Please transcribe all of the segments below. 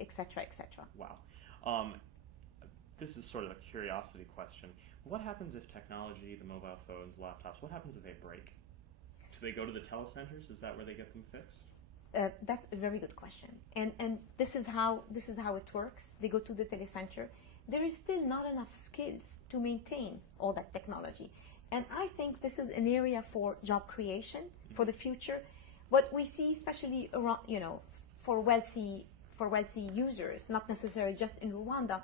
etc., etc. Wow. This is sort of a curiosity question. What happens if technology, the mobile phones, laptops, what happens if they break? Do they go to the telecenters? Is that where they get them fixed? That's a very good question. And this is how it works. They go to the telecenter. There is still not enough skills to maintain all that technology. And I think this is an area for job creation for the future. What we see, especially around, for wealthy users, not necessarily just in Rwanda,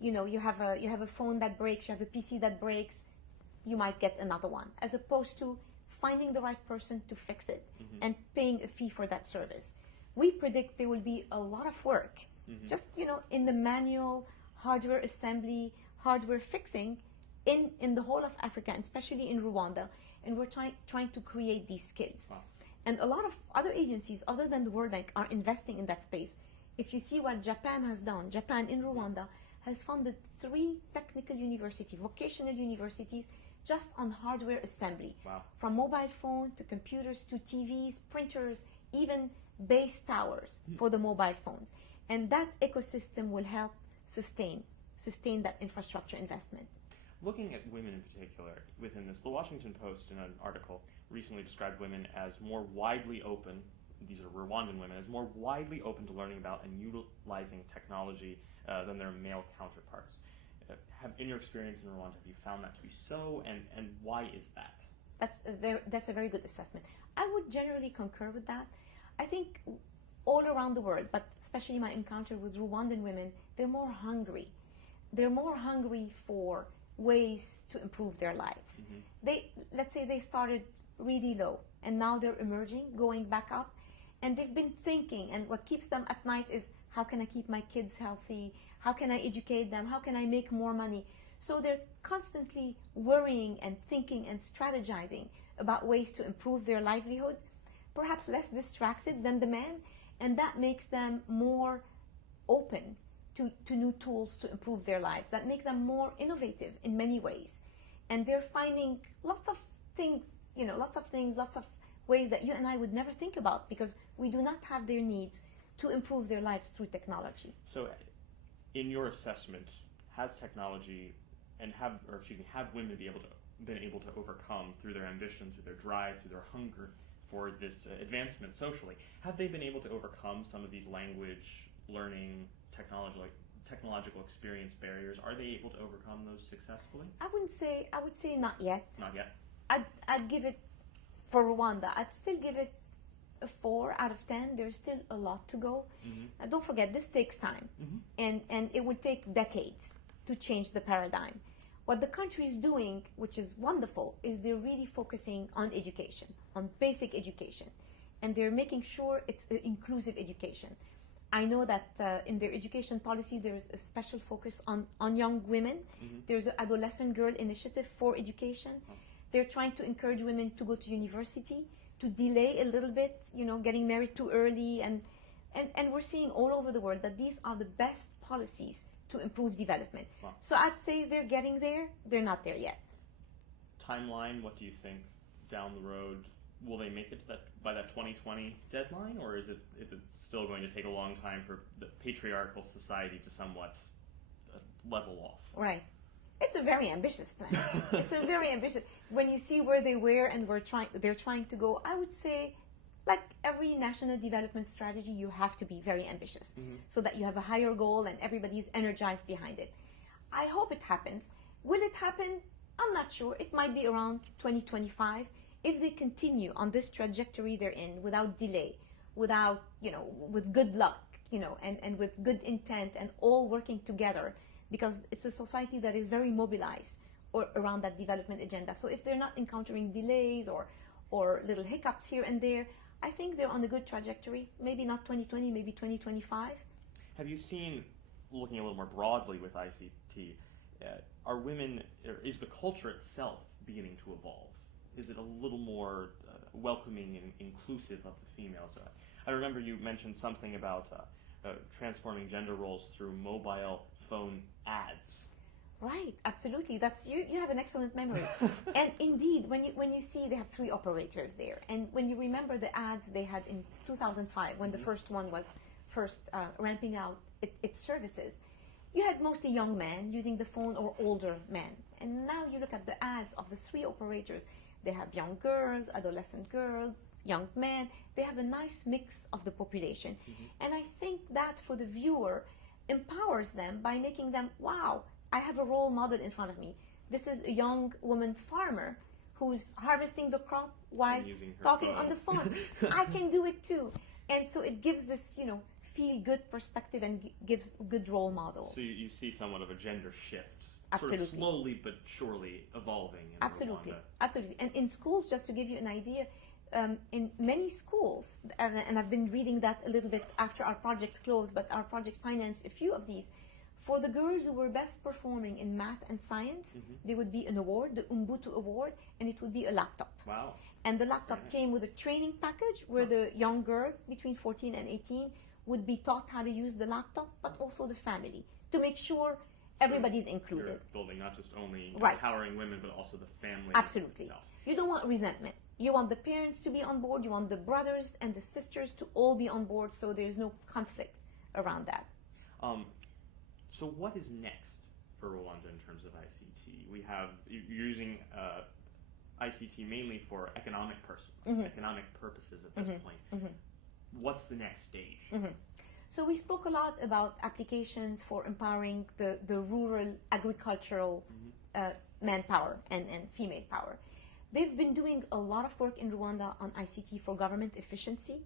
you have a phone that breaks, you have a PC that breaks, you might get another one, as opposed to finding the right person to fix it and paying a fee for that service. We predict there will be a lot of work, just in the manual hardware assembly, hardware fixing in the whole of Africa, and especially in Rwanda, and we're trying to create these skills. Wow. And a lot of other agencies other than the World Bank are investing in that space. If you see what Japan has done, Japan in Rwanda has funded 3 technical universities, vocational universities, just on hardware assembly. Wow. From mobile phone to computers to TVs, printers, even base towers for the mobile phones. And that ecosystem will help sustain that infrastructure investment. Looking at women in particular within this, the Washington Post in an article recently described women as more widely open, these are Rwandan women, as more widely open to learning about and utilizing technology than their male counterparts. In your experience in Rwanda, have you found that to be so, and why is that? That's a very good assessment. I would generally concur with that. I think all around the world, but especially my encounter with Rwandan women, they're more hungry. They're more hungry for ways to improve their lives. Let's say they started really low, and now they're emerging, going back up, and they've been thinking, and what keeps them at night is, how can I keep my kids healthy? How can I educate them? How can I make more money? So they're constantly worrying and thinking and strategizing about ways to improve their livelihood, perhaps less distracted than the men, and that makes them more open to new tools to improve their lives, that make them more innovative in many ways. And they're finding lots of things, lots of ways that you and I would never think about, because we do not have their needs to improve their lives through technology. So in your assessment, has technology have women been able to overcome, through their ambition, through their drive, through their hunger for this advancement socially, have they been able to overcome some of these language, learning, technological experience barriers? Are they able to overcome those successfully? I would say not yet. Not yet. I'd give it, for Rwanda, I'd still give it a 4 out of 10. There's still a lot to go. Don't forget, this takes time, and it will take decades to change the paradigm. What the country is doing, which is wonderful, is they're really focusing on education, on basic education, and they're making sure it's an inclusive education. I know that in their education policy, there is a special focus on young women. There's an adolescent girl initiative for education. They're trying to encourage women to go to university, to delay a little bit, getting married too early. And we're seeing all over the world that these are the best policies to improve development. Wow. So I'd say they're getting there. They're not there yet. Timeline, what do you think down the road? Will they make it by that 2020 deadline, or is it still going to take a long time for the patriarchal society to somewhat level off? Right. It's a very ambitious plan. It's a very ambitious. When you see where they were and they're trying to go, I would say, like every national development strategy, you have to be very ambitious so that you have a higher goal and everybody's energized behind it. I hope it happens. Will it happen? I'm not sure. It might be around 2025. If they continue on this trajectory they're in, without delay, without, with good luck, and with good intent, and all working together, because it's a society that is very mobilized around that development agenda. So if they're not encountering delays or little hiccups here and there, I think they're on a good trajectory. Maybe not 2020, maybe 2025. Have you seen, looking a little more broadly with ICT, is the culture itself beginning to evolve? Is it a little more welcoming and inclusive of the females? I remember you mentioned something about transforming gender roles through mobile phone ads. Right, absolutely. That's you have an excellent memory. And indeed, when you see they have 3 operators there, and when you remember the ads they had in 2005, when the first one was first ramping out its services, you had mostly young men using the phone or older men. And now you look at the ads of the three operators. They have young girls, adolescent girls, young men. They have a nice mix of the population. And I think that for the viewer empowers them by making them, wow, I have a role model in front of me. This is a young woman farmer who's harvesting the crop while talking on the phone. I can do it too. And so it gives this, feel-good perspective and gives good role models. So you see somewhat of a gender shift, Absolutely. sort of slowly but surely evolving in Absolutely, Rwanda. absolutely. And in schools, just to give you an idea, in many schools, and I've been reading that a little bit after our project closed, but our project financed a few of these. For the girls who were best performing in math and science, there would be an award, the Umbutu Award, and it would be a laptop. Wow. And the laptop came with a training package where the young girl between 14 and 18 would be taught how to use the laptop, but also the family, to make sure everybody's included. You're building not just only Right. empowering women, but also the family Absolutely. itself. You don't want resentment. You want the parents to be on board. You want the brothers and the sisters to all be on board, so there's no conflict around that. So what is next for Rwanda in terms of ICT? You're using ICT mainly for economic purposes at this point. What's the next stage? So we spoke a lot about applications for empowering the rural agricultural manpower and female power. They've been doing a lot of work in Rwanda on ICT for government efficiency,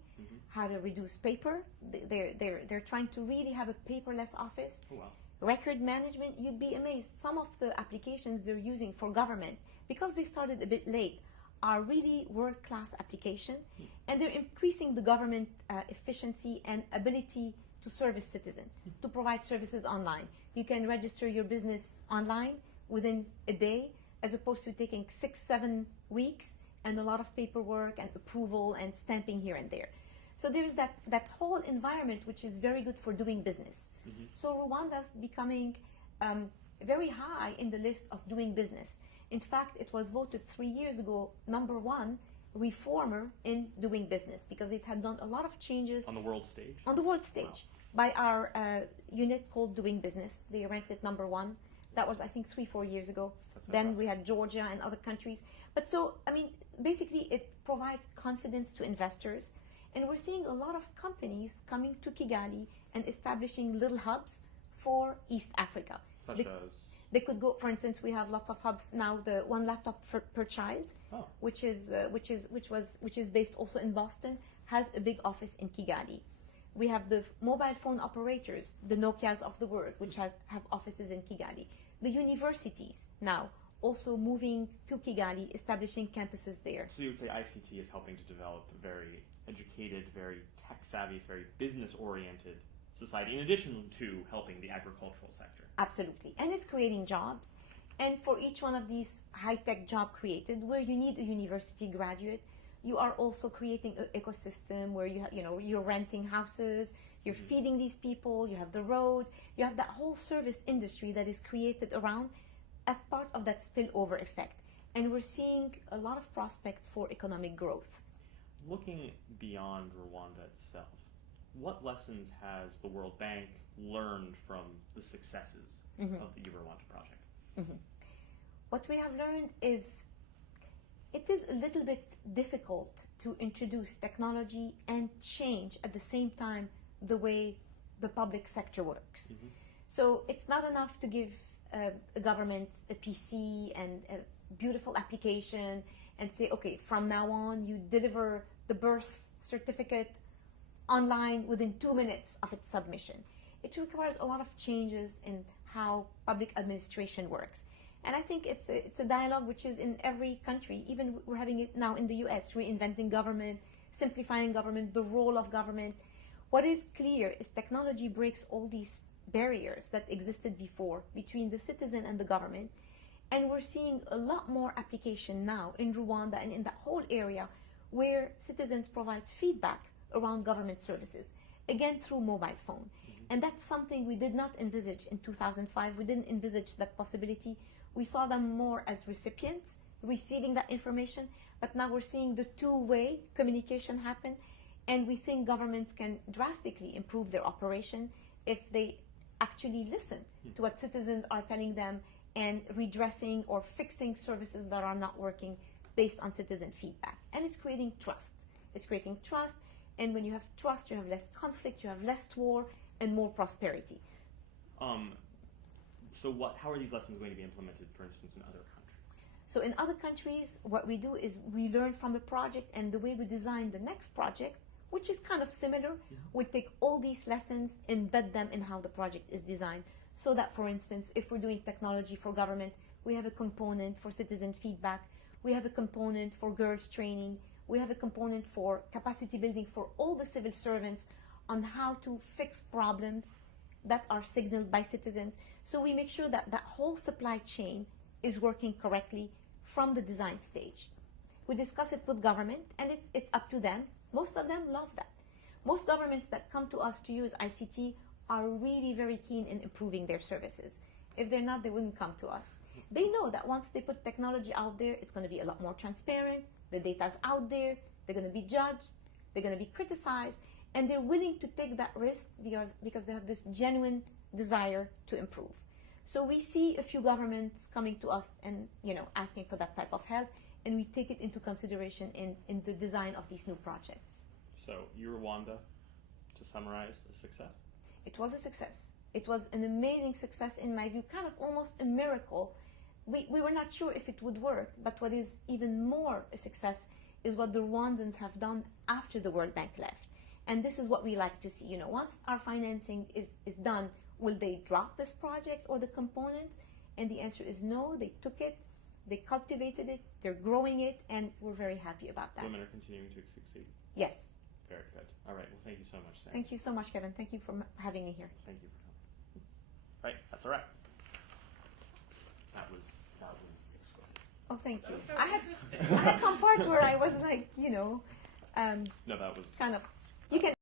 how to reduce paper. They're trying to really have a paperless office. Oh, wow. Record management, you'd be amazed. Some of the applications they're using for government, because they started a bit late, are really world-class application, and they're increasing the government efficiency and ability to service citizens, to provide services online. You can register your business online within a day, as opposed to taking 6-7 weeks and a lot of paperwork and approval and stamping here and there. So there's that whole environment which is very good for doing business. So Rwanda's becoming very high in the list of doing business. In fact, it was voted 3 years ago #1 reformer in doing business, because it had done a lot of changes On the world stage? on the world stage by our unit called Doing Business. They ranked it #1. That was, I think, 3-4 years ago. Then we had Georgia and other countries. But so, I mean, basically it provides confidence to investors. And we're seeing a lot of companies coming to Kigali and establishing little hubs for East Africa. Such as? They could go, for instance, we have lots of hubs now, the one laptop per child, which is based also in Boston, has a big office in Kigali. We have the mobile phone operators, the Nokias of the world, which have offices in Kigali. The universities now also moving to Kigali, establishing campuses there. So you would say ICT is helping to develop a very educated, very tech-savvy, very business-oriented society, in addition to helping the agricultural sector. Absolutely. And it's creating jobs. And for each one of these high-tech job created, where you need a university graduate, you are also creating an ecosystem where you're renting houses, you're feeding these people, you have the road, you have that whole service industry that is created around as part of that spillover effect. And we're seeing a lot of prospect for economic growth. Looking beyond Rwanda itself, what lessons has the World Bank learned from the successes of the eRwanda project? What we have learned is it is a little bit difficult to introduce technology and change at the same time the way the public sector works. So it's not enough to give a government a PC and a beautiful application and say, okay, from now on you deliver the birth certificate online within 2 minutes of its submission. It requires a lot of changes in how public administration works. And I think it's a dialogue which is in every country. Even we're having it now in the US, reinventing government, simplifying government, the role of government. What is clear is technology breaks all these barriers that existed before between the citizen and the government. And we're seeing a lot more application now in Rwanda and in that whole area where citizens provide feedback around government services, again through mobile phone. And that's something we did not envisage in 2005. We didn't envisage that possibility. We saw them more as recipients, receiving that information, but now we're seeing the two-way communication happen. And we think governments can drastically improve their operation if they actually listen to what citizens are telling them and redressing or fixing services that are not working based on citizen feedback. And it's creating trust. It's creating trust, and when you have trust, you have less conflict, you have less war, and more prosperity. How are these lessons going to be implemented, for instance, in other countries? So in other countries, what we do is we learn from a project, and the way we design the next project, which is kind of similar, we take all these lessons, embed them in how the project is designed. So that, for instance, if we're doing technology for government, we have a component for citizen feedback, we have a component for girls training, we have a component for capacity building for all the civil servants on how to fix problems that are signaled by citizens. So we make sure that that whole supply chain is working correctly from the design stage. We discuss it with government, and it's up to them. Most of them love that. Most governments that come to us to use ICT are really very keen in improving their services. If they're not, they wouldn't come to us. They know that once they put technology out there, it's going to be a lot more transparent, the data's out there, they're going to be judged, they're going to be criticized, and they're willing to take that risk because they have this genuine desire to improve. So we see a few governments coming to us and asking for that type of help, and we take it into consideration in the design of these new projects. So eRwanda, to summarize, a success? It was a success. It was an amazing success in my view, kind of almost a miracle. We were not sure if it would work, but what is even more a success is what the Rwandans have done after the World Bank left. And this is what we like to see. Once our financing is done, will they drop this project or the components? And the answer is no. They took it, they cultivated it, they're growing it, and we're very happy about that. Women are continuing to succeed. Yes. Very good. All right. Well, thank you so much, Sam. Thank you so much, Kevin. Thank you for having me here. Thank you for coming. Right. That's a wrap. That was exquisite. Oh, thank you. So I had some parts where I was like, No, that was kind of. You can